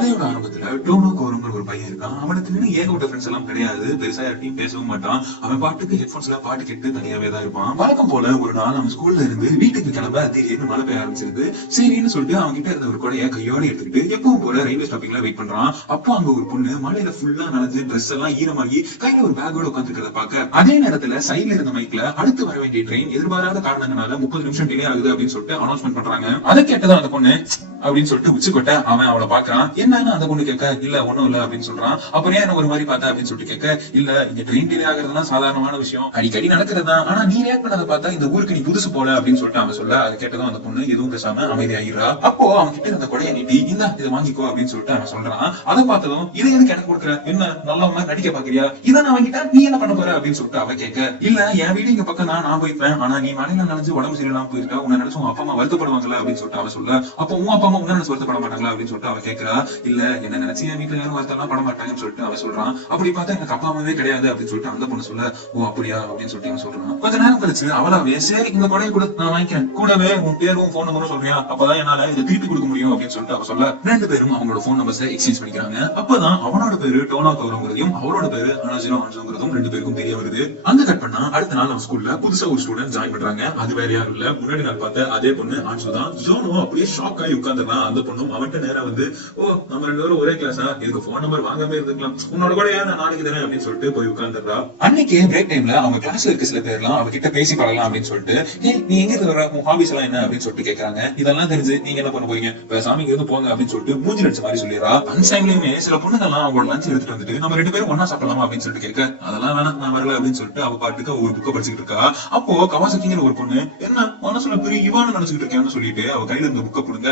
கதையோட ஆரம்பத்துல டோனோ கோருங்கிற ஒரு பையன் இருக்கான். அவனுக்கு ஏகப்பட்ட ஃப்ரெண்ட்ஸ் எல்லாம் கிடையாது. பெருசா யார்ட்டையும் பேசவும் மாட்டான். அவன் பாட்டுக்கு ஹெட்போன்ஸ்ல பாட்டு கேட்டு தனியாவே தான் இருப்பான். வழக்கம் போல ஒரு நாள் அவன் ஸ்கூல்ல இருந்து வீட்டுக்கு கிளம்ப திடீர்னு மழை பெய்ய ஆரம்பிச்சிருது. சரின்னு சொல்லிட்டு அவங்க கிட்ட இருந்த ஒரு கொடையை கையோட எடுத்துக்கிட்டு எப்பவும் போல ரயில்வே ஸ்டாப்பிங்ல வெயிட் பண்றான். அப்போ அங்க ஒரு பொண்ணு மழையில ஃபுல்லா நனைஞ்சு ட்ரெஸ் எல்லாம் ஈரமாகி கையில ஒரு பேக்கோட உட்காந்துருக்கிறத பாக்க அதே நேரத்துல சைட்ல இருந்த மைக்ல அடுத்து வர வேண்டிய ட்ரெயின் எதிர்பாராத காரணங்களால 30 நிமிஷம் டிலே ஆகுது அப்படின்னு சொல்லிட்டு அனௌன்ஸ்மெண்ட் பண்றாங்க. அதை கேட்டதான் அந்த பொண்ணு அப்படின்னு சொல்லிட்டு உச்சிக்கொட்ட அவன் அவளை பாக்குறான். என்னன்னு அந்த பொண்ணு கேட்க, இல்ல ஒண்ணும் இல்ல அப்படின்னு சொல்றான். அப்புறம் ஏன் ஒரு மாதிரி பார்த்தா அப்படின்னு சொல்லிட்டு கேட்க, இல்ல இங்க ட்ரெயின் டிலே ஆகுறதுலாம் சாதாரணமான விஷயம், அடிக்கடி நடக்கிறதா. ஆனா நீ ரியாக்ட் பண்ணதை பார்த்தா இந்த ஊருக்கு நீ புதுசு போல அப்படின்னு சொல்லிட்டு அவன் சொல்ல, அதை கேட்டதும் அந்த பொண்ணு எதுவும் பேசாம அமைதியாகிறா. அப்போ அவன் கிட்ட இருந்த கொடையை நீட்டி, இந்த இதை வாங்கிக்கோ அப்படின்னு சொல்லிட்டு அவன் சொல்றான். அதை பார்த்ததும் இதை எதுக்கு எனக்கு கொடுக்குற, என்ன நல்லவங்க நடிக்க பாக்குறியா, இதை நான் வாங்கிட்டா நீ என்ன பண்ண போற அப்படின்னு சொல்லிட்டு அவ கேட்க, இல்ல என் வீடு இங்க பக்கம் நான் போய்ப்பேன், ஆனா நீ மழையில நினைச்சு உடம்பு சரியில்லாம போயிருக்கா, உன்னை நினைச்சு உன் அப்பா அம்மா வருத்தப்படுவாங்களா அப்படின்னு சொல்லிட்டு அவ சொல்ல, அப்போ உன் அப்பா அம்மா உன்ன நினைச்சு வருத்தப்பட மாட்டாங்களா அப்படின்னு சொல்லிட்டு அவ கேட்கிறா. இல்ல என்ன நினைச்சு என் வீட்டுல யாரும் வருத்தம் பட மாட்டாங்கன்னு சொல்லிட்டு அவன் சொல்றான். அப்படி பார்த்தா எனக்கு அப்பா அம்மாவே கிடையாது அப்படின்னு சொல்லிட்டு அந்த பொண்ணு சொல்ல, ஓ அப்படியா அப்படின்னு சொல்லிட்டு அவன் சொல்றான். கொஞ்ச நேரம் கழிச்சு அவளாவே, சரி இந்த கொடையை கூட நான் வாங்கிக்கிறேன், கூடவே உன் பேரும் போன் நம்பரும் சொல்றியா, அப்பதான் என்னால இதை திருப்பி கொடுக்க முடியும் அப்படின்னு சொல்லிட்டு அவ சொல்ல, ரெண்டு பேரும் அவங்களோட போன் நம்பர்ஸ் எக்ஸ்சேஞ்ச் பண்ணிக்கிறாங்க. அப்பதான் அவனோட பேரு டோனோ கோரோங்கிறதையும் அவளோட பேரு அனாஜினோ ஆன்சோங்கிறதும் ரெண்டு பேருக்கும் தெரிய வருது. அங்க கட் பண்ணா அடுத்த நாள் நம்ம ஸ்கூல்ல புதுசா ஒரு ஸ்டூடெண்ட் ஜாயின் பண்றாங்க. அது வேற யாரும் இல்ல, முன்னாடி நாள் பார்த்த அதே பொண்ணு ஆன்சோ தான். ஜோனோ அப்படியே ஷாக் ஆகி உட்கார்ந்துறான். அந்த பொண்ணும் அவன்கிட்ட நேரா வந்து, ஓ நம்ம ரெண்டு பேரும் ஒரே கிளாஸா, இதுக்கு போன் நம்பர் வாங்காம இருந்துக்கலாம், உன்னோட கூட ஏன் நான் நாளைக்கு தரேன் அப்படின்னு சொல்லிட்டு போய் உட்கார்ந்துடுறா. அன்னைக்கு பிரேக் டைம்ல அவங்க கிளாஸ்ல இருக்க சில பேர்லாம் அவகிட்ட பேசி பழகலாம் அப்படின்னு சொல்லிட்டு, நீ எங்க இருந்து வர, உன் ஹாபிஸ் எல்லாம் என்ன அப்படின்னு சொல்லிட்டு கேட்கறாங்க. இதெல்லாம் தெரிஞ்சு நீங்க என்ன பண்ண போறீங்க, சாமிக்கு இருந்து போங்க அப்படின்னு சொல்லிட்டு மூஞ்சி அடிச்ச மாதிரி சொல்லிடுறா. அந்த டைம்லயுமே சில பொண்ணுங்கெல்லாம் அவங்களோட லஞ்ச் எடுத்துட்டு வந்துட்டு நம்ம ரெண்டு பேரும் ஒன்னா சாப்பிடலாமா அப்படின்னு சொல்லிட்டு கேட்க, அதெல்லாம் வேணாம் நான் வரல அப்படின்னு சொல்லிட்டு அவ பாட்டுக்கு ஒரு புக்கை படிச்சுட்டு இருக்கா. அப்போ கவாசக்கிங்கிற ஒரு பொண்ணு, என்ன மனசுல பெரிய இவான நினைச்சுட்டு இருக்கேன்னு சொல்லிட்டு அவ கையில இருந்த புக்கை கொடுங்க,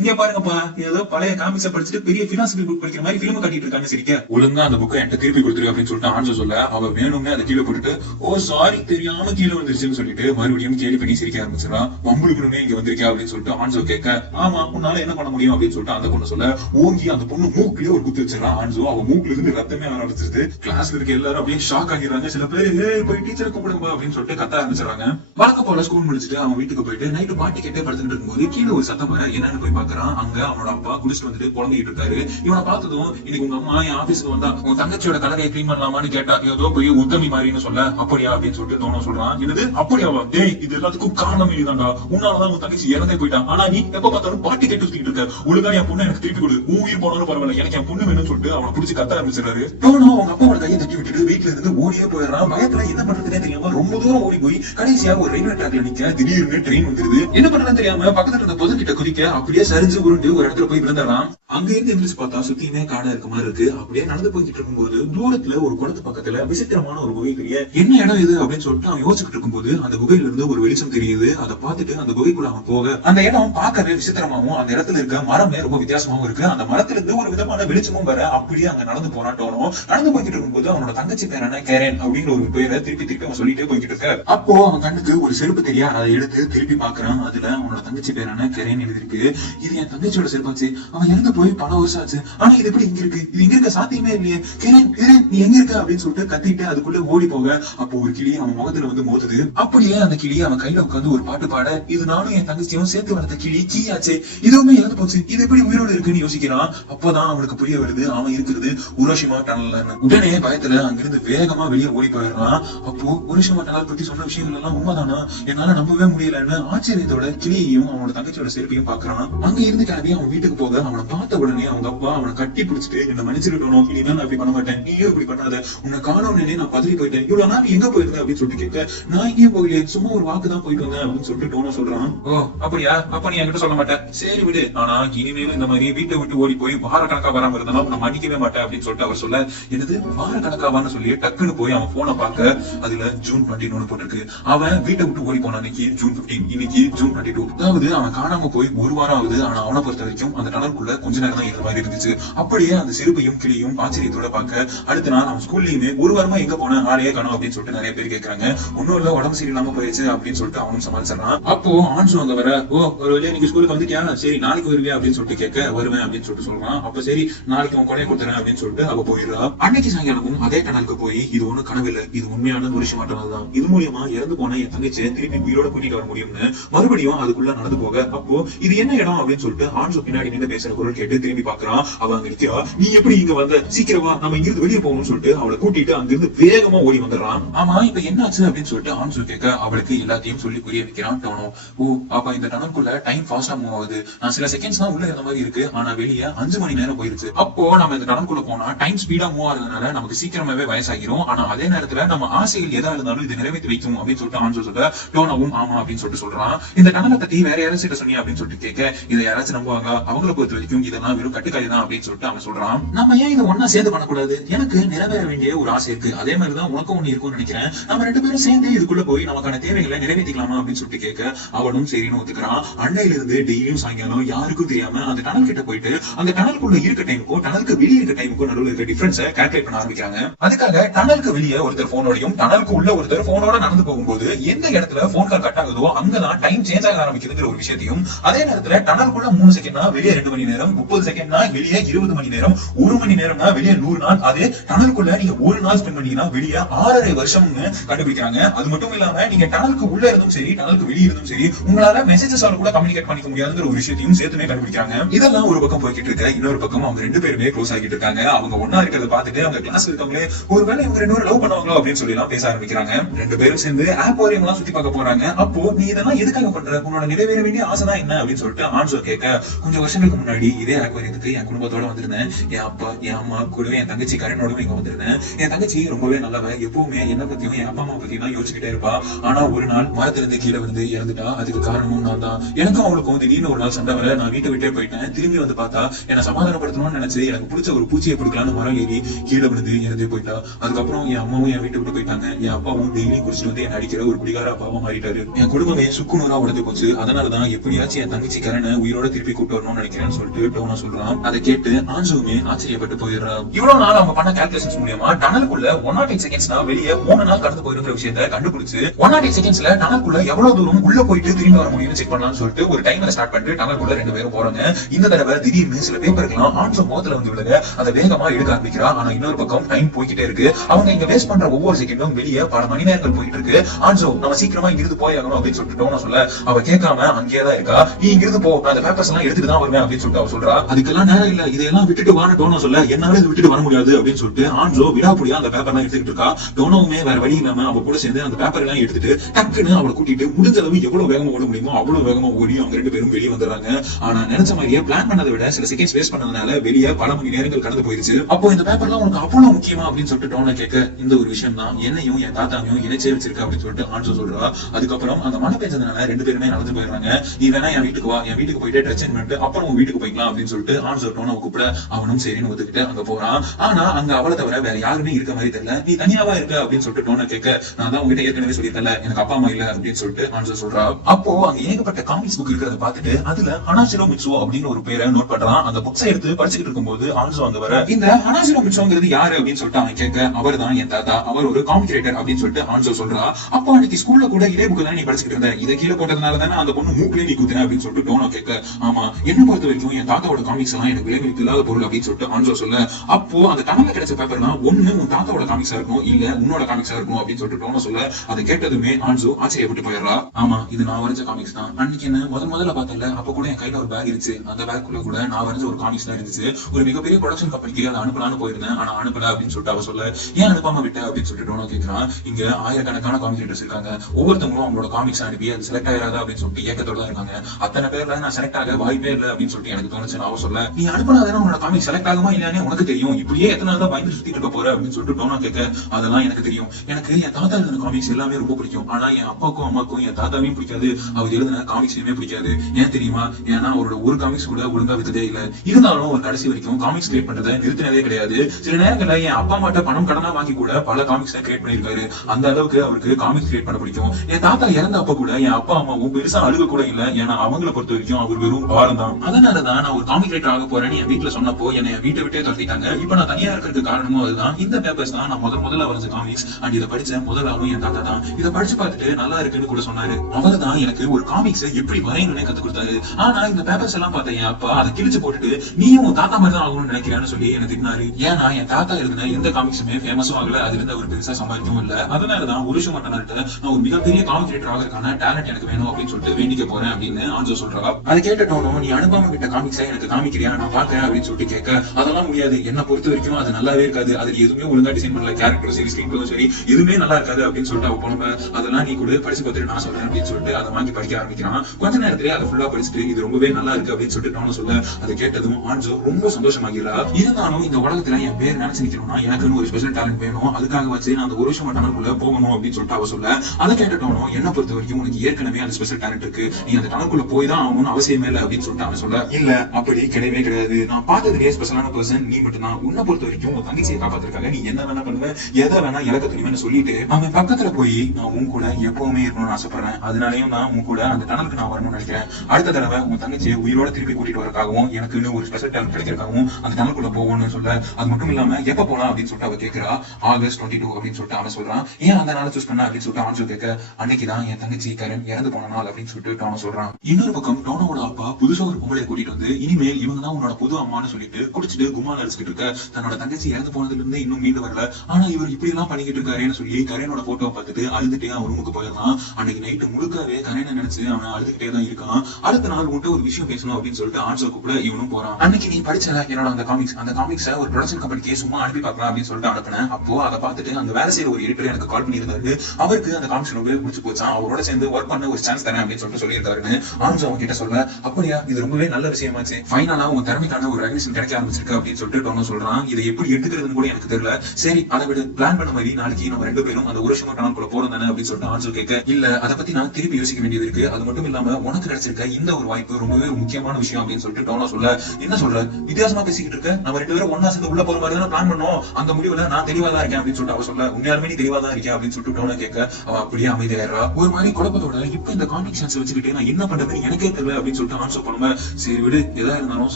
இங்க பாருங்கப்பா ஏதோ பழைய காமிக்ஸ படிச்சுட்டு பெரிய பிலாசபி புக் படிக்கிற மாதிரி பிலிம் காட்டிட்டு இருக்கான்னு சிரிக்க, ஒழுங்கா அந்த புக்கை என்கிட்ட திருப்பி கொடுத்துரு அப்படின்னு சொல்லிட்டு ஆன்சோ சொல்ல, அவ வேணும்னே அதை கீழே போட்டுட்டு, ஓ சாரி தெரியாம கீழே வந்துருச்சுன்னு சொல்லிட்டு மறுபடியும் கேலி பண்ணி சிரிக்க ஆரம்பிச்சிடா. வம்புலுக்குன்னு இங்க வந்திருக்கா அப்படின்னு சொல்லிட்டு ஆன்சோ கேட்க, ஆமா உன்னால என்ன பண்ண முடியும் அப்படின்னு சொல்லிட்டு அந்த பொண்ணு சொல்ல, ஓங்கி அந்த பொண்ணு மூக்குலயே ஒரு குத்து வச்சிடறான். ஆன்சோ அவ மூக்குல இருந்து ரத்தமே ஆரம்பிச்சிருது. கிளாஸ்ல இருக்க எல்லாரும் அப்படியே ஷாக் ஆகிடுறாங்க. சில பேரு போய் டீச்சரை கூப்பிடுங்க அப்படின்னு சொல்லிட்டு கத்த ஆரம்பிச்சிடறாங்க. வழக்கம் போல ஸ்கூல் முடிச்சுட்டு அவன் வீட்டுக்கு போயிட்டு நைட்டு பாட்டி கேட்டே படுத்துட்டு இருக்கும்போது கீழே ஒரு சத்தம் வர என்னன்னு போய் பாக்குறான். அங்க அவனோட அப்பா குளிச்சுட்டு வந்துட்டு குழந்தைகிட்டு இருக்காரு. இவனை பார்த்ததும், இன்னைக்கு உங்க அம்மா என் ஆபீஸ்க்கு வந்தா உன் தங்கச்சியோட கலரையை கிளீன் பண்ணலாமான்னு கேட்டா, ஏதோ போய் உத்தமி மாதிரின்னு சொல்ல, அப்படியா அப்படின்னு சொல்லிட்டு தோண சொல்றான். என்னது அப்படியாவா, டேய் இது எல்லாத்துக்கும் காரணம் இதுதான்டா, உன்னாலதான் உன் தங்கச்சி இறந்தே போயிட்டான், ஆனா நீ எப்ப பார்த்தாலும் பாட்டி கேட்டு சுத்திட்டு இருக்க, ஒழுங்கா என் பொண்ணு எனக்கு திருப்பி கொடு, உயிர் போனாலும் பரவாயில்ல எனக்கு என் பொண்ணு வேணும்னு சொல்லிட்டு அவனை பிடிச்சி கத்த ஆரம்பிச்சிடறாரு. டோனோ அவங்க அப்பாவோட கையை தட்டி விட்டுட்டு வீட்டுல இருந்து ஓடியே போயிடறான். பயத்துல என்ன பண்றதுனே தெரியாம ரொம்ப தூரம் ஓடி போய் கடைசியா ஒரு ரயில்வே ட்ராக்ல நிக்க திடீர்னு ட்ரெயின் வந்துருது. என்ன பண்றதுன்னு தெரியாம பக்கத்துல இருந்த பொது கிட்ட குதிக்க அப்படியே சரிஞ்சு உருண்டு ஒரு இடத்துல போய் விழுந்துறான். அங்க இருந்து எந்திரிச்சு பார்த்தா சுத்தியுமே காடா இருக்க மாதிரி இருக்கு. அப்படியே நடந்து போய்கிட்டு இருக்கும்போது தூரத்துல ஒரு குளத்து பக்கத்துல விசித்திரமான ஒரு குகை தெரிய, என்ன இடம் இது அப்படின்னு சொல்லிட்டு அவன் யோசிச்சுட்டு இருக்கும்போது அந்த குகையில இருந்து ஒரு வெளிச்சம் தெரியுது. அதை பார்த்துட்டு அந்த குகைக்குள்ள அவன் போக, அந்த இடம் பார்க்கவே விசித்திரமாவும் அந்த இடத்துல இருக்க மரமே ரொம்ப வித்தியாசமாவும் இருக்கு. அந்த மரத்துல இருந்து ஒரு விதமான வெளிச்சமும் வர அப்படியே அங்க நடந்து போறான். டோனோ நடந்து போய்கிட்டு இருக்கும்போது அவனோட தங்கச்சி பேரான கேரன் அப்படிங்கிற ஒரு பேரை திருப்பி அவன் சொல்லிட்டே போய்கிட்டு இருக்க. அப்போ அவன் கண்ணுக்கு ஒரு செருப்பு தெரியா, அதை எடுத்து திருப்பி பாக்குறான். அதுல அவனோட தங்கச்சி பேரான கேரன் எழுதிருக்கு. இது என் தங்கச்சியோட செருப்பாச்சு, அவன் இறந்து போய் பல வருஷம் ஆச்சு, ஆனா இது எப்படி இங்க இருக்கு, இது இங்க இருக்க சாத்தியமே இல்லையே, கேரன் நீ எங்க இருக்க அப்படின்னு சொல்லிட்டு கத்திட்டு அதுக்குள்ள ஓடி போக, அப்போ ஒரு கிளி அவன் முகத்துல வந்து மோதுது. அப்படியே அந்த கிளி அவன் கையில உட்காந்து ஒரு பாட்டு பாட, இது நானும் என் தங்கச்சியும் சேர்த்து வளர்த்த கிளி கீயாச்சு, இதுவுமே இறந்து போச்சு, இது எப்படி உயிரோடு இருக்குன்னு யோசிக்கிறான். அப்போதான் அவனுக்கு புரிய வருது அவன் இருக்கிறது உரோஷிமா டனல்ல. உடனே பயத்துல அங்கிருந்து வேகமா வெளியே ஓடி போயிடுறான். அப்போ உரோஷிமா டனல் பத்தி சொன்ன விஷயங்கள் எல்லாம் உண்மைதானா, என்னால நம்பவே முடியலன்னு ஆச்சரியத்தோட கிளியையும் அவனோட தங்கச்சியோட செருப்பையும் பாக்குறான். அங்க இருந்து கிளம்பி அவன் வீட்டுக்கு போக அவனை பார்த்த உடனே அவங்க அப்பா அவனை கட்டி பிடிச்சிட்டு, என்ன மன்னிச்சிருக்கணும், இனிமே நான் அப்படி பண்ண மாட்டேன், நீயும் இப்படி பண்ணாத, உன்னை காணோன்னு நான் பதறி போயிட்டேன், இவ்வளவு நாள் எங்க போயிருந்தேன் அப்படின்னு சொல்லிட்டு கேட்க, நான் எங்கேயும் போகலையே, சும்மா ஒரு வாக்கு தான் போயிட்டு வந்தேன் அப்படின்னு சொல்லிட்டு டோனோ சொல்றான். ஓ அப்படியா, அப்ப நீ என்கிட்ட சொல்ல மாட்டேன், சரி விடு, ஆனா இனிமேலும் இந்த மாதிரி வீட்டை விட்டு ஓடி போய் வார கணக்கா வராம இருந்தா நான் மன்னிக்கவே மாட்டேன் அப்படின்னு சொல்லிட்டு அவர் சொல்ல, என்னது வார கணக்காவான்னு சொல்லி டக்குன்னு போய் அவன் போனை பார்க்க அதுல ஜூன் 21 போட்டிருக்கு. அவன் வீட்டை விட்டு ஓடி போன அன்னைக்கு ஜூன் 15, இன்னைக்கு ஜூன் 22. அதாவது அவன் காணாம போய் ஒரு வாரம் ஆகுது. ஆனா அவனை பொறுத்த வரைக்கும் அந்த டனலுக்குள்ள கொஞ்ச நேரம் தான் இருந்த மாதிரி இருந்துச்சு. அப்படியே அந்த சிறுபையும் கிளியும் ஆச்சரியத்தோட பார்க்க, அடுத்த நாள் அவன் ஸ்கூல்லயுமே ஒரு வாரமா எங்க போன ஆளையே காணும் அப்படின்னு சொல்லிட்டு நிறைய பேர் கேட்கறாங்க. ஒன்னும் இல்ல உடம்பு சரியில்லாம போயிடுச்சு அப்படின்னு சொல்லிட்டு அவனும் சமாளிச்சிடறான். அப்போ ஆன்சோ அங்க வர, ஓ ஒரு வழியா நீங்க ஸ்கூலுக்கு வந்துட்டியா, சரி நாளைக்கு வருவியா அப்படின்னு சொல்லிட்டு கேட்க, வருவேன் அப்படின்னு சொல்லிட்டு சொல்றான். அப்ப சரி நாளைக்கு உன் கொடையை கொடுத்துறேன் அப்படின்னு சொல்லிட்டு அவ போயிடுறா. அன்னைக்கு சாயங்காலமும் அதே டனலுக்கு போய், இது ஒண்ணு கனவு இல்ல, இது உண்மையான ஒரு விஷயம் தான், இது மூலியமா இறந்து போன என் தங்கச்சியை திருப்பி உயிரோட கூட்டிட்டு வர முடியும்னு மறுபடியும் அதுக்குள்ள நடந்து போக, அப்போ இது என்ன இடம் அப்படின்னு சொல்லிட்டு ஆன்சோ பின்னாடி நின்று பேசுற குரல் கேட்டு கேட்டு திரும்பி பாக்குறான். அவ அங்க நிக்கிறா. நீ எப்படி இங்க வந்த? சீக்கிரமா நம்ம இங்கிருந்து வெளியே போகணும்னு சொல்லிட்டு அவளை கூட்டிட்டு அங்கிருந்து வேகமா ஓடி வந்துடுறான். ஆமா இப்ப என்னாச்சு அப்படின்னு சொல்லிட்டு ஆன்சு கேட்க அவளுக்கு எல்லாத்தையும் சொல்லி புரிய வைக்கிறான் டோனோ. ஓ அப்ப இந்த டனலுக்குள்ள டைம் ஃபாஸ்டா மூவ் ஆகுது. நான் சில செகண்ட்ஸ் தான் உள்ள இருந்த மாதிரி இருக்கு, ஆனா வெளியே 5 மணி நேரம் போயிருச்சு. அப்போ நம்ம இந்த டனலுக்குள்ள போனா டைம் ஸ்பீடா மூவ் ஆகுறதுனால நமக்கு சீக்கிரமாவே வயசாகிரும். ஆனா அதே நேரத்துல நம்ம ஆசைகள் எதா இருந்தாலும் இது நிறைவேற்றி வைக்கும் அப்படின்னு சொல்லிட்டு ஆன்சு சொல்ல டோனோவும் ஆமா அப்படின்னு சொல்லிட்டு சொல்றான். இந்த டனலை பத்தி வேற யாராச்சும் சொன்னியா அப்படின்னு சொல்லிட்டு கேட்க இதை யாராச்சும் நம்புவாங்க? அவங்களை பொறுத்த வரைக்கும் இதெல்லாம் வெறும் கட்டுக்கதை தான் அப்படின்னு சொல்லிட்டு அவன் சொல்றான். நம்ம ஏன் இதை ஒன்னா சேர்ந்து பண்ணக்கூடாது? எனக்கு நிறைவேற வேண்டிய ஒரு ஆசை இருக்கு, அதே மாதிரிதான் உனக்கும் ஒண்ணு இருக்கும்னு நினைக்கிறேன். நம்ம 2 பேரும் சேர்ந்து இதுக்குள்ள போய் நமக்கான தேவைகளை நிறைவேற்றிக்கலாமா அப்படின்னு சொல்லிட்டு கேட்க அவனும் சரின்னு ஒத்துக்கிறான். அன்னையில இருந்து டெய்லியும் சாயங்காலம் யாருக்கும் தெரியாம அந்த டனல் கிட்ட போயிட்டு அந்த டனலுக்குள்ள இருக்க டைமுக்கும் டனலுக்கு வெளியே இருக்க டைமுக்கும் நடுவில் இருக்க டிஃபரன்ஸை கால்குலேட் பண்ண ஆரம்பிக்கிறாங்க. அதுக்காக டனலுக்கு வெளியே ஒருத்தர் போனோடையும் டனலுக்கு உள்ள ஒருத்தர் போனோட நடந்து போகும்போது எந்த இடத்துல போன் கால் கட் ஆகுதோ அங்கதான் டைம் சேஞ்ச் ஆக ஆரம்பிக்குதுங்கிற ஒரு விஷயத்தையும், அதே நேரத்துல டனலுக்குள்ள 3 செகண்ட்னா வெளியே 2 மணி நேரம், 30 செகண்ட்னா வெளியே 20 மணி நேரம், 1 மணி நேரம்னா வெளியே 100 நாள், அதே டனலுக்குள்ள நீங்க ஒரு நாள் ஸ்பெண்ட் பண்ணீங்கன்னா வெளியே 6.5 வருஷம்னு கண்டுபிடிக்கிறாங்க. அது மட்டும் இல்லாம நீங்க டனலுக்கு உள்ள இருந்தும் சரி டனலுக்கு வெளியே இருந்தும் சரி உங்களால மெசேஜஸ் கூட கம்யூனிகேட் பண்ணிக்க முடியாதுங்கிற ஒரு விஷயத்தையும் சேர்த்துமே கண்டுபிடிக்கிறாங்க. இதெல்லாம் ஒரு பக்கம் போய்கிட்டு இருக்க, இன்னொரு பக்கம் அவங்க 2 பேருமே க்ளோஸ் ஆகிட்டு இருக்காங்க. அவங்க ஒன்னா இருக்கிறத பார்த்துட்டு அவங்க கிளாஸ்ல இருக்கவங்களே ஒருவேளை இவங்க 2 பேரும் லவ் பண்ணுவாங்களோ அப்படின்னு சொல்லி எல்லாம் பேச ஆரம்பிக்கிறாங்க. 2 பேரும் சேர்ந்து ஆக்வாரியம் எல்லாம் சுத்தி பார்க்க போறாங்க. அப்போ நீ இதெல்லாம் எதுக்காக பண்ற? உன்னோட நிறைவேற வேண்டிய ஆசைதான் என்ன அப்படின்னு சொல்லிட்டு ஆன்சோ கேட்க, கொஞ்சம் வருஷங்களுக்கு முன்னாடி இதே ஆக்வாரியத்துக்கு என் குடும்பத்தோட வந்திருந்தேன். என் அப்பா என் அம்மா கூடவே என் தங்கச்சி கரனோடவும் இங்க வந்திருந்தேன். என் தங்கச்சி ரொம்பவே நல்லவ, எப்பவுமே என்ன பத்தியும் என் அப்பா அம்மா பத்தி தான் யோசிச்சுக்கிட்டே இருப்பா. ஆனா ஒரு நாள் மரத்திலிருந்து கீழே வந்து இறந்துட்டா. அதுக்கு காரணமும் நான் தான். எனக்கும் அவளுக்கும் திடீர்னு ஒரு நாள் சண்டை வர நான் வீட்டை விட்டே போயிட்டேன். திரும்பி வந்து பார்த்தா என்ன சமாதானப்படுத்தணும்னு நினைச்சு எனக்கு பிடிச்ச ஒரு பூச்சியை பிடிக்கலான்னு மரம் ஏறி கீழே விழுந்து இறந்தே போயிட்டா. அதுக்கப்புறம் என் அம்மாவும் என் வீட்டை விட்டு போயிட்டாங்க. என் அப்பாவும் டெய்லி குடிச்சிட்டு வந்து என்ன அடிக்கிற ஒரு குடிகார அப்பாவும் மாறிட்டாரு. என் குடும்பமே சுக்குநூறா உடஞ்சு போச்சு. அதனாலதான் எப்படியாச்சும் என் தங்கச்சி கரனை உயிரோட திருப்பி கூப்பிட்டு வரணும்னு நினைக்கிறேன்னு சொல்லிட்டு டோனா சொல்றான். அதை கேட்டு ஆன்சுவுமே ஆச்சரியப்பட்டு போயிடுறா. இவ்வளவு நாள் அவங்க பண்ண கால்குலேஷன்ஸ் மூலமா டனலுக்குள்ள 108 செகண்ட்ஸ்னா வெளியே 3 நாள் கடந்து போயிருக்கிற விஷயத்தை கண்டுபிடிச்சு 108 செகண்ட்ஸ்ல டனலுக்குள்ள எவ்வளவு தூரம் உள்ள போயிட்டு திரும்பி வர முடியும்னு செக் பண்ணலாம்னு சொல்லிட்டு ஒரு டைமரை ஸ்டார்ட் பண்ணிட்டு டனலுக்குள்ள 2 பேரும் போறாங்க. இந்த தடவை திடீர்னு சில பேப்பர்கள்லாம் ஆன்சோ முகத்துல வந்து விழுக அதை வேகமா எடுக்க ஆரம்பிக்கிறா. ஆனா இன்னொரு பக்கம் டைம் போய்கிட்டே இருக்கு. அவங்க இங்க வேஸ்ட் பண்ற ஒவ்வொரு செகண்டும் வெளியே பல மணி நேரங்கள் போயிட்டு இருக்கு. ஆன்சோ நம்ம சீக்கிரமா இங்கிருந்து போயாகணும் அப்படின்னு சொல்லிட்டு டோனா சொல்ல அவ கேட்காம அங்கேயேதான் இருக்கா. நீ இங்கிருந்து போ, நான் அந்த பேப்பர்ஸ் எல்லாம் எடுத்துட்டு தான் வருவேன் அப்படின்னு சொல்லிட்டு அவ சொல்றா. அதுக்கெல்லாம் நேரம் இல்ல, இதெல்லாம் விட்டுட்டு வான்னு டோனா சொல்ல என்னால இது விட்டுட்டு வர முடியாது அப்படின்னு சொல்லிட்டு ஆன்சோ விடாப்புடியா அந்த பேப்பர் எல்லாம் எடுத்துக்கிட்டு இருக்கா. டோனாவுமே வேற வழி இல்லாம அவ கூட சேர்ந்து அந்த பேப்பர் எல்லாம் எடுத்துட்டு டக்குன்னு அவளை கூட்டிட்டு முடிஞ்ச அளவு எவ்வளவு வேகமா ஓட முடியுமோ அவ்வளவு வேகமா ஓடி அவங்க 2 பேரும் வெளியே வந்துடுறாங்க. ஆனா நினைச்ச மாதிரியே பிளான் பண்ணதை விட சில செகண்ட்ஸ் வேஸ்ட் பண்ணதுனால வெளியே பல மணி நேரங்கள் கடந்து போயிருச்சு. அப்போ இந்த பேப்பர்லாம் உனக்கு அவ்வளவு முக்கியமா அப்படின்னு சொல்லிட்டு டோனா கேட்க, இந்த ஒரு விஷயம் தான் என்னையும் என் தாத்தாவையும் இணைச்சே வச்சிருக்கு அப்படின்னு சொல்லிட்டு ஆன்சோ சொல்றா. அதுக்கப்புறம் அந்த மழை பெஞ்சதுனால 2 பேருமே நடந்து போயிடுறாங்க. நீ வேணா என் வீட்டுக்கு வா, என் வீட்டுக்கு போயிட்டு ட்ரெஸ் சேஞ்ச் பண்ணிட்டு அப்புறம் உன் வீட்டுக்கு போய்க்கலாம் அப்படின்னு சொல்லிட்டு ஆன்சோ டோனாவை கூப்பிட அவனும் சரின்னு ஒத்துக்கிட்டு அங்க போறான். ஆனா அங்க அவளை தவிர வேற யாருமே இருக்க மாதிரி தெரியல. நீ தனியாவா இருக்க அப்படின்னு சொல்லிட்டு டோனா கேட்க, நான் தான் உங்ககிட்ட ஏற்கனவே சொல்லியிருக்கல எனக்கு அப்பா அம்மா இல்ல அப்படின்னு சொல்லிட்டு ஆன்சோ சொல்றா. அப்போ அங்க ஏகப்பட்ட காமிக்ஸ் புக் இருக்கிறத பார்த்துட்டு அதுல ஹனாசிரோ மிட்சுவோ அப்படின்னு ஒரு பேரை நோட் பண்றான். அந்த புக்ஸை எடுத்து படிச்சுக்கிட்டு இருக்கும்போது ஆன்சோ அங்க வர, இந்த ஹனாசிரோ மிட்சுவோங்கிறது யாரு அப்படின்னு சொல்லிட்டு அவன் கேட்க, அவர் தான் என் தாத்தா, அவர் ஒரு காமிக் ரைட்டர் அப்படின்னு சொல்லிட்டு ஆன்சோ சொல்றா. அப்போ அன்னைக்கு ஸ்கூல்ல கூட இதே புக் தான் நீ படிச்சுக்கிட்டு இருந்த, இதை கீழே போட்டதுனால தானே அந்த பொண்ணு மூக்கிலே நீ குத்துன அப்படின்னு சொல்லிட்டு டோனா கேட்க, ஆமா என்ன பொறுத்த வரைக்கும் என் தாத்தாவோட காமிக்ஸ் எல்லாம் எனக்கு விலை மதிப்பு இல்லாத பொருள் அப்படின்னு சொல்லிட்டு ஆன்சோ சொல்ல, அப்போ அந்த டனல்ல கிடைச்ச பேப்பர்லாம் ஒண்ணு உன் தாத்தாவோட காமிக்ஸா இருக்கும் இல்ல உன்னோட காமிக்ஸா இருக்கும் அப்படின்னு சொல்லிட்டு டோனா சொல்ல, அதை கேட்டதுமே ஆன்சோ ஆச்சரியப்பட்டு போயிடுறா. ஆமா இது நான் வரைஞ்ச காமிக்ஸ் தான். அன்னைக்கு என்ன முதல்ல பார்த்தல அப்ப கூட என் கையில ஒரு பேக் இருந்துச்சு. அந்த பேக்குள்ள கூட நான் வரைஞ்ச ஒரு காமிக்ஸ் தான் இருந்துச்சு. ஒரு மிகப்பெரிய ப்ரொடக்ஷன் கம்பெனிக்கு அதை அனுப்பலான்னு போயிருந்தேன், ஆனா அனுப்பல அப்படின்னு சொல்லிட்டு அவ சொல்ல, ஏன் அனுப்பாம விட்ட அப்படின்னு சொல்லிட்டு டோனா கேட்கிறான். இங்க ஆயிரக்கணக்கான காமிக் ரைட்டர்ஸ் இருக்காங்க, ஒவ்வொருத்தவங்களும் அவங்களோட காமிக்ஸ் அனுப்பி அது செலக்ட் ஆயிராதா அப்படின்னு சொல்லிட்டு ஏக்கத்தோட தான் இருக்காங்க. அத்தனை பேர்ல நான் செலக்ட் ஆக வாய்ப்பே இல்லை அப்படின்னு சொல்லிட்டு எனக்கு தோணுச்சு. அவ சொல்ல, நீ அனுப்பினாதானே உன்னோட காமிக் செலக்ட் ஆகுமா இல்லையானே உனக்கு தெரியும், இப்படியே எத்தனை நாள் தான் பயந்து சுத்திட்டு இருக்க போற அப்படின்னு சொல்லிட்டு டோனா கேட்க, அதெல்லாம் எனக்கு தெரியும். எனக்கு என் தாத்தா எழுதின காமிக்ஸ் எல்லாமே ரொம்ப பிடிக்கும். ஆனா என் அப்பாவுக்கும் அம்மாக்கும் என் தாத்தாவையும் பிடிக்காது, அவர் எழுதின காமிக்ஸையுமே பிடிக்காது. ஏன் தெரியுமா? ஏன்னா அவரோட ஒரு காமிக்ஸ் கூட ஒழுங்கா வித்ததே இல்ல. இருந்தாலும் ஒரு கடைசி வரைக்கும் காமிக்ஸ் கிரியேட் பண்றதை நிறுத்தினதே கிடையாது. சில நேரங்கள்ல என் அப்பா அம்மாட்ட பணம் கடனா வாங்கி கூட பல காமிக்ஸ் கிரியேட் பண்ணிருக்காரு. அந்த அளவுக்கு அவருக்கு காமிக்ஸ் கிரியேட் பண்ண பிடிக்கும். என் தாத்தா இறந்த அப்ப கூட என் அப்பா அம்மாவும் பெருசா அழுக கூட இல்ல. ஏன்னா அவங்களை பொறுத்த வரைக்கும் அவர் வெறும் பாரம் தான். அதனாலதான் நான் ஒரு காமிக் ரைட்டர் ஆக போறேன்னு என் வீட்டுல சொன்னப்போ என்னை வீட்டை விட்டே துரத்திட்டாங்க. இப்ப நான் தனியா இருக்கிறதுக்கு காரணமும் அதுதான். இந்த பேப்பர்ஸ் தான் நான் முதல்ல வரைஞ்ச காமிக்ஸ். அண்ட் இதை படிச்ச முதல் ஆளும் என் தாத்தா தான். இதை படிச்சு பார்த்துட்டு நல்லா இருக்குன்னு கூட சொன்னாரு. அவர் தான் எனக்கு ஒரு காமிக்ஸ் எப்படி வரையணும்னு கத்து கொடுத்தாரு. ஆனா இந்த பேப்பர்ஸ் எல்லாம் பார்த்தேன் என் அப்பா அதை கிழிச்சு போட்டுட்டு நீயும் தாத்தா மாதிரி தான் ஆகணும்னு நினைக்கிறேன்னு சொல்லி எனக்கு திட்டினாரு. ஏன்னா என் தாத்தா எழுதின எந்த காமிக்ஸுமே ஃபேமஸும் ஆகல, அதுல இருந்து அவர் பெருசா சம்பாதிக்கவும் இல்ல. அதனாலதான் ஒரு வருஷம் மட்டனால்ட்ட நான் ஒரு மிகப்பெரிய காமிக் ரைட்டர் ஆகிறதுக்கான டேலண்ட் எனக்கு வேணும் அப்படின்னு சொல்லிட்டு வேண்டிக்க போறேன் அப்படின்னு ஆன்சோ சொல்றா. அதை கேட்டோம், நீ அனுப்பாம விட்ட காமிக்ஸை எனக்கு காமிக்கிறியா, நான் பாக்குறேன் அப்படின்னு சொல்லிட்டு கேட்க, அதெல்லாம் முடியாது, என்ன பொறுத்த வரைக்கும் அது நல்லாவே இருக்காது, அதுல எதுவுமே ஒழுங்கா டிசைன் பண்ணல, கேரக்டரும் சரி ஸ்கிரீன் பிளேவும் சரி எதுவுமே நல்லா இருக்காது அப்படின்னு சொல்லிட்டு அவ புலம்ப, அதெல்லாம் நீ கூட படிச்சு பார்த்துட்டு நான் சொல்றேன் அப்படின்னு சொல்லிட்டு அதை வாங்கி படிக்க ஆரம்பிக்கிறான். கொஞ்ச நேரத்திலே அதை ஃபுல்லா படிச்சுட்டு இது ரொம்பவே நல்லா இருக்கு அப்படின்னு சொல்லிட்டு நானும் சொல்ல, அதை கேட்டதும் ஆன்சோ ரொம்ப சந்தோஷமாகிறா. இருந்தாலும் இந்த உலகத்துல என் பேர் நினைச்சு நிக்கணும்னா எனக்குன்னு ஒரு ஸ்பெஷல் டேலண்ட் வேணும், அதுக்காக வச்சு நான் அந்த ஒரு வருஷம் டனலுக்குள்ள போகணும் அப்படின்னு சொல்லிட்டு அவ சொல்ல, அதை கேட்டோம் என்ன பொறுத்த வரைக்கும் உனக்கு ஏற்கனவே அந்த ஸ்பெஷல் டேலண்ட் இருக்கு, நீ அந்த டனலுக்குள்ள போய் தான் ஆகணும்னு அவசியமே இல்லை அப்படின்னு சொல்லிட்டு அவன் சொல்ல, இல்ல அப்படி கிடையவே கிடையாது, நான் பார்த்ததுலேயே ஸ்பெஷலான பர்சன் நீ மட்டும் தான், உன்னை பொறுத்த வரைக்கும் உன் தங்கச்சியை காப்பாத்திருக்காங்க, நீ என்ன வேணா பண்ணுவ, எதை வேணா இழக்க துணிவேன்னு சொல்லிட்டு அவன் பக்கத்துல போய் நான் உன் கூட எப்பவுமே இருக்கணும்னு ஆசைப்படுறேன், அதனாலயும் நான் உன் கூட அந்த டனலுக்கு நான் வரணும்னு நினைக்கிறேன், அடுத்த தடவை உன் தங்கச்சியை உயிரோட திருப்பி கூட்டிட்டு வரக்காகவும் எனக்கு இன்னும் ஒரு ஸ்பெஷல் டேலண்ட் கிடைக்கிறக்காகவும் அந்த டனலுக்குள்ள போகணும்னு சொல்ல, அது மட்டும் இல்லாம எப்ப போலாம் அப்படின்னு சொல்லிட்டு அவ கேட்கிறா. ஆகஸ்ட் 22 அப்படின்னு சொல்லிட்டு அவன் சொல்றான். ஏன் அந்த நாளை சூஸ் பண்ண அப்படின்னு சொல்லிட்டு ஆன்சோ கேட்க, அன்னைக்குதான் என் தங்கச்சி கரண் இறந்து போன நாள் அப்படின்னு சொல்லிட்டு அவன் சொல்றான். இன்னொரு பக்கம் டோனோட அப்பா புதுசா ஒரு பொம்பளையை கூட்டிட்டு வந்து இனிமேல் இவங்க தான் உன்னோட புது அம்மான்னு சொல்லிட்டு குடிச்சிட்டு கும்மால அடிச்சுட்டு இருக்க, தன்னோட தங்கச்சி இறந்து போனதுல இருந்து இன்னும் மீண்டு வரல, ஆனா இவர் இப்படி எல்லாம் பண்ணிக்கிட்டு இருக்காருன்னு சொல்லி கரேனோட போட்டோ பார்த்துட்டு அழுதுட்டே அவன் ரூமுக்கு போயிடலாம். அன்னைக்கு நைட்டு முழுக்கவே கரேனை நினைச்சு அவன் அழுதுகிட்டே தான் இருக்கான். அடுத்த நாள் உன்ட்டு ஒரு விஷயம் பேசணும் அப்படின்னு சொல்லிட்டு ஆன்சோ கூட இவனும் போறான். அன்னைக்கு நீ படிச்ச என்னோட அந்த காமிக்ஸ் ஒரு ப்ரொடக்ஷன் கம்பெனிக்கு சும்மா அனுப்பி பார்க்கலாம் அப்படின்னு சொல்லிட்டு அனுப்பினேன். அப்போ அதை பார்த்துட்டு அங்க வேலை செய்யற ஒரு எடிட்டர் எனக்கு கால் பண்ணியிருந்தாரு, அவருக்கு அந்த காமிக்ஸ் ரொம்பவே பிடிச்சு போச்சான், அவரோட சேர்ந்து ஒர்க் பண்ண ஒரு சான்ஸ் தரேன் அப்படின்னு சொல்லிட்டு சொல்லியிருக்காருன்னு ஆன்சோ அவங்க கிட்ட சொல்ல, அப்படியா இது ரொம்பவே நல்ல விஷயமாச்சு, ஃபைனலா உங்க திறமைக்கான ஒரு ரெகக்னிஷன் கிடைக்க ஆரம்பிச்சிருக்கு அப்படின்னு சொல்லிட்டு டோனோ சொல்றான். இதை எப்படி எடுத்துக்கிறதுன்னு கூட எனக்கு தெரியல, சரி அதை விட பிளான் பண்ண மாதிரி நாளைக்கு நம்ம ரெண்டு பேரும் அந்த ஒரு வருஷம் டனலுக்குள்ள போறோம் தானே அப்படின்னு சொல்லிட்டு ஆன்சோ கேட்க, இல்ல அதை பத்தி நான் திருப்பி யோசிக்க வேண்டியது இருக்கு, அது மட்டும் இல்லாம உனக்கு கிடைச்சிருக்க இந்த ஒரு வாய்ப்பு ரொம்பவே முக்கியமான விஷயம் அப்படின்னு சொல்லிட்டு டோனோ சொல்ல, என்ன சொல்ற வித்தியாசமா பேசிக்கிட்டு இருக்க, நம்ம ரெண்டு பேரும் ஒன்னா சேர்ந்து உள்ள போற மாதிரி தான் பிளான் பண்ணோம், அந்த முடிவுல நான் தெளிவா தான் இருக்கேன் அப்படின்னு சொல்லிட்டு அவ சொல்ல, உண்மையாலுமே நீ தெளிவா தான் இருக்கேன் அப்படின்னு சொல்லிட்டு டோனோ கேட்க, அவ அப்படியே அமைதியாயிரா. ஒரு மாதிரி குழப்பத்தோட இப்ப இந்த காமிக் சான்ஸ் வச்சுக்கிட்டு நான் என்ன பண்றதுன்னு எனக்கே தெரியல அப்படின்னு சொல்லிட்டு ஆன்சோ பண்ணுவ, சரி விடு எதா இருந்தாலும்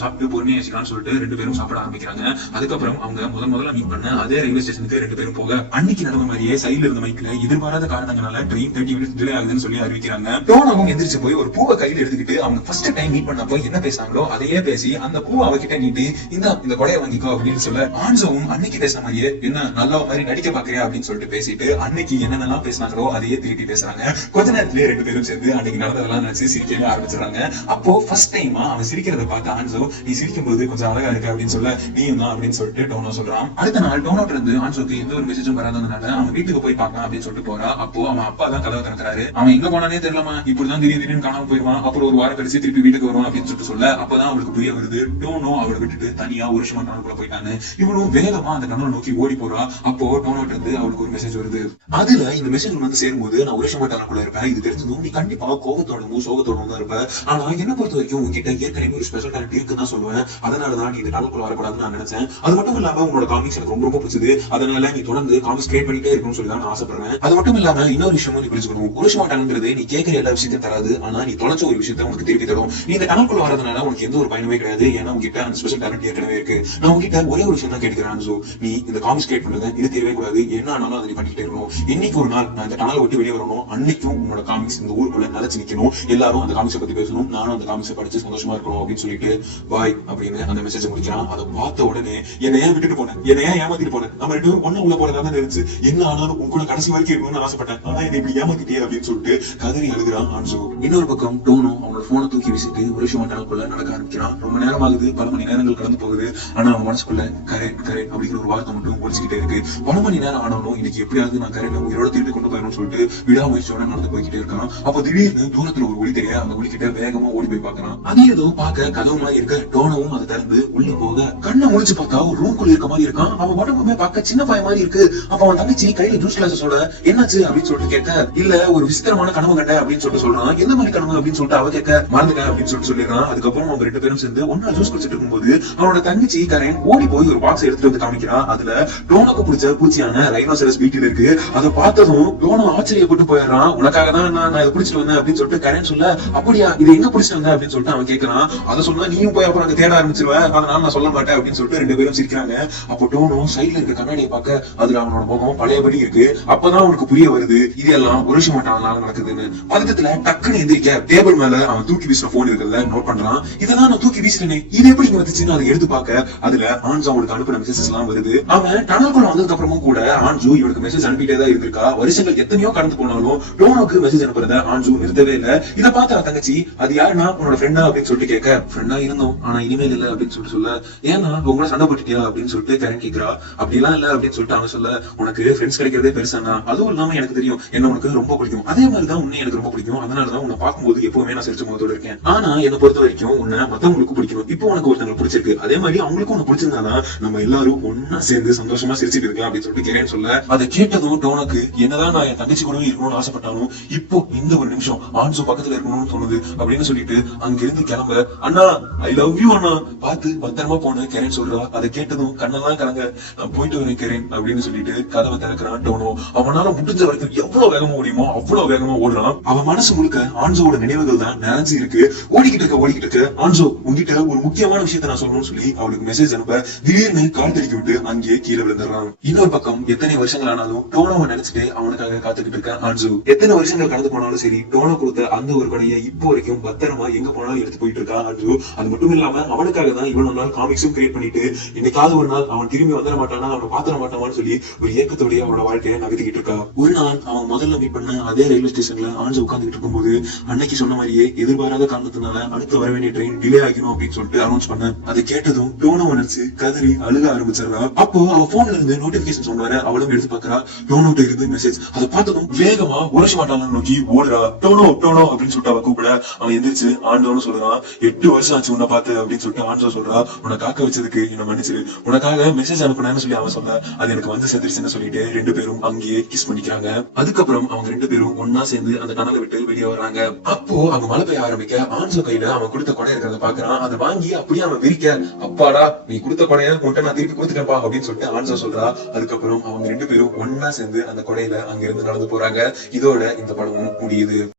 சாப்பிட்டு பொறுமையா யோசிக்கலாம்னு சொல்லிட்டு ரெண்டு பேரும் சாப்பிட ஆரம்பிக்கிறாங்க. அதுக்கப்புறம் அவங்க முதல்ல மீட் பண்ண அதே ரயில்வே ஸ்டேஷனுக்கு ரெண்டு பேரும் போக, அன்னைக்கு நடந்த மாதிரியே சைடுல இருந்த மைக்ல எதிர்பாராத காரணங்களால ட்ரெயின் 30 மினிட்ஸ் டிலே ஆகுதுன்னு சொல்லி அறிவிக்கிறாங்க. டோனோவும் எந்திரிச்சு போய் ஒரு பூவை கையில எடுத்துக்கிட்டு அவங்க ஃபர்ஸ்ட் டைம் மீட் பண்ணப்போ என்ன பேசினாங்களோ அதையே பேசி அந்த பூவை அவகிட்ட நீட்டி இந்த கொடையை வாங்கிக்கோ அப்படின்னு சொல்ல, ஆன்சோவும் அன்னைக்கு பேசின மாதிரியே என்ன நல்ல மாதிரி நடிக்க பாக்குறியா அப்படின்னு சொல்லிட்டு பேசிட்டு அன்னைக்கு என்னென்னலாம் பேசினாங்களோ அதையே திருப்பி பேசுறாங்க. கொஞ்ச நேரத்திலேயே ரெண்டு பேரும் சேர்ந்து அன்னைக்கு நடந்ததெல்லாம் நினைச்சு சிரிக்கவே ஆரம்பிச்சிடறாங்க. அப்போ ஃபர்ஸ்ட் டைமா அவன் சிரிக்கிறத பார்த்து ஆன்சோ, நீ சிரிக்கும் போது கொஞ்சம் அழகா இருக்கு அப்படின்னு சொல்ல, நீயும் தான் அப்படின்னு சொல்லிட்டு டோனோ சொல்றான். அடுத்த நாள் டோனோட்ட இருந்து ஆன்சோக்கு எந்த ஒரு மெசேஜும் வராததுனால அவன் வீட்டுக்கு போய் பார்க்கலாம் அப்படின்னு சொல்லிட்டு போறா. அப்போ அவன் அப்பா தான் கதவை திறக்கிறாரு. அவன் எங்க போனானே தெரியலமா, இப்படிதான் திடீர்னு காணாம போயிருவான், அப்புறம் ஒரு வாரம் கழிச்சு திருப்பி வீட்டுக்கு வருவான் அப்படின்னு சொல்லிட்டு சொல்ல, அப்பதான் அவளுக்கு புரிய வருது டோனோ அவளை விட்டுட்டு தனியா ஒரு வருஷமா டனலுக்குள்ள போயிட்டான்னு. இவனும் வேகமா அந்த டனலை நோக்கி ஓடி போறா. அப்போ டோனோட்ட இருந்து அவளுக்கு ஒரு மெசேஜ் வருது. அதுல இந்த மெசேஜ் வந்து சேரும்போது, நான் ஒரு வருஷமா டனலுக்குள்ள இருப்பேன், இது தெரிஞ்சதும் நீ கண்டிப்பா கோபத்தோடவும் சோகத்தோடவும் தான் இருப்ப, ஆனா என்ன பொறுத்த வரைக்கும் உங்ககிட்ட ஏற்கனவே ஒரு ஸ்பெஷல் டேலண்ட் இருக்குன்னு தான் சொல்லுவேன், அதனாலதான் நீ இந்த டனலுக்குள்ள வரக்கூடாதுன்னு நான் நினைச்சேன். அது மட்டும் இல்லாம உன்னோட காமிக்ஸ் எனக்கு ரொம்ப பிடிச்சது, அதனால நீ தொடர்ந்து காமிக்ஸ் கிரியேட் பண்ணிட்டே இருக்கணும்னு சொல்லி தான் நான் ஆசைப்படுறேன். அது மட்டும் இல்லாம இன்னொரு விஷயமும் நீ புரிஞ்சுக்கணும், ஒரு வருஷமா டனல்ங்கிறது நீ கேட்கிற எல்லா விஷயத்தையும் தராது, ஆனா நீ தொலைச்ச ஒரு விஷயத்த உனக்கு திருப்பி தரும். நீ இந்த டனலுக்குள்ள வரதுனால உனக்கு எந்த ஒரு பயனுமே கிடையாது, ஏன்னா உங்ககிட்ட அந்த ஸ்பெஷல் டேலண்ட் ஏற்கனவே இருக்கு. நான் உங்ககிட்ட ஒரே ஒரு விஷயம் தான் கேட்கிறேன், சோ நீ இந்த காமிக்ஸ் கிரியேட் பண்றது இது தெரியவே கூடாது, என்ன ஆனாலும் அதை நீ பண்ணிட்டே இருக்கணும். இன்னைக்கு ஒரு நாள் நான் இந்த டனலை விட்டு வெளியே வரணும், அன்னைக்கும் உன்னோட காமிக்ஸ் இந்த ஊருக்குள்ள நிலைச்சு நிக்கணும், எல்லாரும் அந்த காமிக்ஸை பத்தி பேசணும், நானும் அந்த காமிக்ஸை படிச்சு சந்தோஷமா இருக்கணும் அப்படின்னு சொல்லிட்டு பாய் அப்படின்னு அந்த மெசேஜ் முடிக்கிறான். அதை பார்த்த உடனே என்ன ஏன் விட்டுட்டு போனேன், என்ன ஏன் ஏமாத்திட்டு போனேன், நம்ம ரெண்டு பேரும் ஒண்ணு உள்ள போறதா தான் இருந்துச்சு, என்ன ஆனாலும் உன் கூட கடைசி வரைக்கும் இருக்கணும்னு ஆசைப்பட்டேன், ஆனா என்னை இப்படி ஏமாத்திட்டே அப்படின்னு சொல்லிட்டு கதறி அழுகிறான் ஆன்சோ. இன்னொரு பக்கம் டோனோ அவனோட போனை தூக்கி வீசிட்டு ஒரு வருஷமா டனலுக்குள்ள நடக்க ஆரம்பிக்கிறான். ரொம்ப நேரம் ஆகுது, பல மணி நேரங்கள் கடந்து போகுது, ஆனா அவன் மனசுக்குள்ள கரெக்ட் அப்படிங்கிற ஒரு வார்த்தை மட்டும் ஒழிச்சுக்கிட்டே இருக்கு. பல மணி நேரம் ஆனாலும் இன்னைக்கு எப்படியாவது நான் கரெக்ட் உயிரோட திருப்பி கொண்டு போயிடணும்னு சொல்லிட்டு விடாமுயற்சியோட நடந்து போய்கிட்டே இருக்கான். அப்போ திடீர்னு தூரத்துல ஒரு ஒளி தெரிய அந்த ஒளிக்கிட்ட வேகமா ஓடி போய் பாக்குறான். அது ஏதோ பார்க்க கதவு மாதிரி இருக்க, டோனோவும் அதை திறந்து உள்ள போக கண்ணை முடிச்சு பார்த்தா ஒரு ரூம்குள்ள இருக்க மாதிரி இருக்கான். அவன் உடம்புமே பார்க்க சின்ன பையன் மாதிரி இருக்கு. அப்ப அவன் தங்கச்சி கையில ஜூஸ் கிளாஸோட என்னாச்சு அப்படின்னு சொல்லிட்டு கேட்க, இல்ல ஒரு விசித்திரமான கனவு கண்ட அப்படின்னு சொல்லிட்டு சொல்றான். எந்த மாதிரி கனவு அப்படின்னு சொல்லிட்டு அவ கேட்க, மறந்துட்டேன் அப்படின்னு சொல்லிட்டு சொல்லிடுறான். அதுக்கப்புறம் அவங்க ரெண்டு பேரும் சேர்ந்து ஒன்னா ஜூஸ் குடிச்சிட்டு இருக்கும்போது அவனோட தங்கச்சி கரேன் ஓடி போய் ஒரு பாக்ஸ் எடுத்துட்டு வந்து காமிக்கிறான். அதுல டோனோக்கு பிடிச்ச பூச்சியான ரைனோசரஸ் பீட்டில் இருக்கு. அதை பார்த்ததும் டோனோ ஆச்சரியப்பட்டு போயிடுறான். உனக்காக தான் நான் இதை பிடிச்சிட்டு வந்தேன் அப்படின்னு சொல்லிட்டு கரேன் சொல்ல, அப்படியா இது எங்க பிடிச்சிட்டு வந்த அப்படின்னு சொல்லிட்டு அவன் கேட்கறான். அதை சொன்னா நீயும் போய் அப்புறம் அங்க தேட ஆரம்பிச்சிருவேன், அதனால நான் சொல்ல மாட்டேன் அப்படின்னு சொல்லிட்டு ரெண்டு பேரும் சிரிக்கிறாங்க. அப்போ டோனோ சைட்ல இருக்க கண்ணாடியை பார்க்க அதுல அவனோட முகம் பழையபடி இருக்கு. அப்பதான் அவனுக்கு புரிய வருது இது எல்லாம் ஒரு வருஷம் நடக்குதுன்னு. பதட்டத்துல டக்குன்னு எந்திரிக்க டேபிள் மேல அவன் அவன் தூக்கி வீசுற போன் இருக்கிறத நோட் பண்றான். இதெல்லாம் நான் தூக்கி வீசுறேனே, இது எப்படி இங்க வந்துச்சுன்னு அதை எடுத்து பார்க்க அதுல ஆன்சு அவனுக்கு அனுப்பின மெசேஜஸ் எல்லாம் வருது. அவன் டனல்குள்ள வந்ததுக்கு அப்புறமும் கூட ஆன்சு இவனுக்கு மெசேஜ் அனுப்பிட்டே தான் இருந்திருக்கா. வருஷங்கள் எத்தனையோ கடந்து போனாலும் டோனோக்கு மெசேஜ் அனுப்புறத ஆன்சு நிறுத்தவே இல்ல. இதை பார்த்த தங்கச்சி அது யாருன்னா உன்னோட ஃப்ரெண்டா அப்படின்னு சொல்லிட்டு கேட்க, ஃப்ரெண்டா இருந்தோம் ஆனா இனிமேல் இல்ல அப்படின்னு சொல்லிட்டு சொல்ல, ஏன்னா உங்கள சண்டை போட்டுட்டியா அப்படின்னு சொல்லிட்டு கரண் கேக்குறா. அப்படிலாம் இல்ல அப்படின்னு சொல்லிட்டு அவன் சொல்ல, உனக்கு ஃப்ரெண்ட்ஸ் கிடைக்கிறதே பெருசானா, அதுவும் இல்லாம எனக்கு தெரியும் என்ன உனக்கு ரொம்ப பிடிக்கும், அதே மாதிரிதான் உன்னை எனக்கு ரொம்ப பிடிக்கும், அதனாலதான் உன்னை பார்க்கும்போது எப்பவுமே நான் சிரிச்ச முகத்தோட இருக்கேன். ஆனா என்னை பொறுத்த வரைக்கும் உன்னை மத்தவங்களுக்கு பிடிக்கணும். இப்போ உனக்கு ஒருத்தங்களுக்கு பிடிச்சிருக்கு, அதே மாதிரி அவங்களுக்கும் உனக்கு பிடிச்சிருந்தாதான் நம்ம எல்லாரும் ஒன்னா சேர்ந்து சந்தோஷமா சிரிச்சுட்டு இருக்கலாம் அப்படின்னு சொல்லிட்டு கேரேன்னு சொல்ல, அதை கேட்டதும் டோனுக்கு என்னதான் நான் என் தங்கச்சி கூடவே இருக்கணும்னு ஆசைப்பட்டாலும் இப்போ இந்த ஒரு நிமிஷம் ஆன்சு பக்கத்துல இருக்கணும்னு தோணுது அப்படின்னு சொல்லிட்டு அங்கிருந்து கிளம்ப, அண்ணா ஐ லவ் யூ அண்ணா, பார்த்து பத்திரமா போன கேரேன் சொல்றா. அதை கேட்டதும் கண்ணெல்லாம் கலங்க, நான் போயிட்டு வரேன் கேரேன் அப்படின்னு சொல்லிட்டு கதவை திறக்கிறான் டோனோ. அவனால முடிஞ்ச வரைக்கும் எவ்வளவு வேகமா முடியுமோ அவ்வளவு வேகமா ஓடுறான். அவன் மனசு முழுக்க ஆன்சோட நினைவுகள் தான் நிறைஞ்சு இருக்கு. ஓடிக்கிட்டு இருக்க ஆன்சோ உங்ககிட்ட ஒரு முக்கியமான விஷயத்த நான் சொல்லணும்னு சொல்லி அவளுக்கு மெசேஜ் அனுப்ப திடீர்னு கால் தடுக்கி விட்டு அங்கேயே கீழே விழுந்துடுறான். இன்னொரு பக்கம் எத்தனை வருஷங்கள் ஆனாலும் டோனோவை நினைச்சிட்டு அவனுக்காக காத்துக்கிட்டு இருக்கான் ஆன்சு. எத்தனை வருஷங்கள் கடந்து போனாலும் சரி, டோனோ கொடுத்த அந்த ஒரு கொடையை இப்போ வரைக்கும் பத்திரமா எங்க போனாலும் எடுத்து போயிட்டு இருக்கான் ஆன்சு. அது மட்டும் இல்லாம அவனுக்காக தான் இவ்வளவு நாள் காமிக்ஸும் கிரியேட் பண்ணிட்டு இன்னைக்காவது ஒரு நாள் அவன் திரும்பி வந்துட மாட்டானா, அவனை பாத்திர மாட்டான்னு சொல்லி ஒரு ஏக்கத்தோடய அவனோட வாழ்க்கையை நகர்த்திக்கிட்டு இருக்கா. ஒரு நாள் அவன் முதல்ல மீட் பண்ண அதே ரயில்வே ஸ்டேஷன்ல ஆன்சு உட்கார்ந்துட்டு இருக்கும்போது அன்னைக்கு சொன்ன மாதிரியே எதிர்பாராத காரணத்தினால அடுத்து வர வேண்டிய ட்ரெயின் டிலே ஆகிடும் அப்படின்னு சொல்லிட்டு அனௌன்ஸ் பண்ண, அதை கேட்டதும் டோனோ நினைச்சு கதறி அழுக ஆரம்பிச்சிடறா. அப்போ அவ போன்ல இருந்து நோட்டிபிகேஷன் சொன்னாரு. அவளும் எடுத்து பாக்குறா. டோனோட்ட இருந்து மெசேஜ். அதை பார்த்ததும் வேகமா உரசி மாட்டாளன்னு நோக்கி ஓடுறா. டோனோ டோனோ அப்படின்னு சொல்லிட்டு அவ கூப்பிட அவன் எந்திரிச்சு ஆண்டோன்னு சொல்றான். 8 வருஷம் ஆச்சு உன்னை பார்த்து அப்படின்னு சொல்லிட்டு ஆண்டோ சொல்றா. உன்னை காக்க வச்சதுக்கு என்ன மன்னிச்சிரு, உனக்காக மெசேஜ் அனுப்புனேன்னு சொல்லி அவன் சொல்ல, அது எனக்கு வந்து சேர்ந்துருச்சுன்னு சொல்லிட்டு ரெண்டு பேரும் அங்கேயே கிஸ் பண்ணிக்கிறாங்க. அதுக்கப்புறம் அவங்க ரெண்டு பேரும் ஒன்னா சேர்ந்து அந்த டனலை விட்டு வெளியே வர்றாங்க. அப்போ அவங்க மழை பெய்ய ஆரம்பிக்க ஆன்சோ கையில அவன் கொடுத்த கொடை இருக்கிறத பாக்குறான். அதை வாங்கி அப்படியே அவன் விரிக்க, அப்பாடா நீ கொடுத்த கொடையை உன்ட்ட நான் திருப்பி கொடுத்துட்டேன்ப்பா அப்படின்னு சொல்லிட்டு ஆன்சோ சொல்றா. அதுக்கப்புறம் அவங்க ரெண்டு பேரும் ஒன்னா சேர்ந்து அந்த கொடையில அங்கிருந்து நடந்து போறாங்க. இதோட இந்த படமும் முடியுது.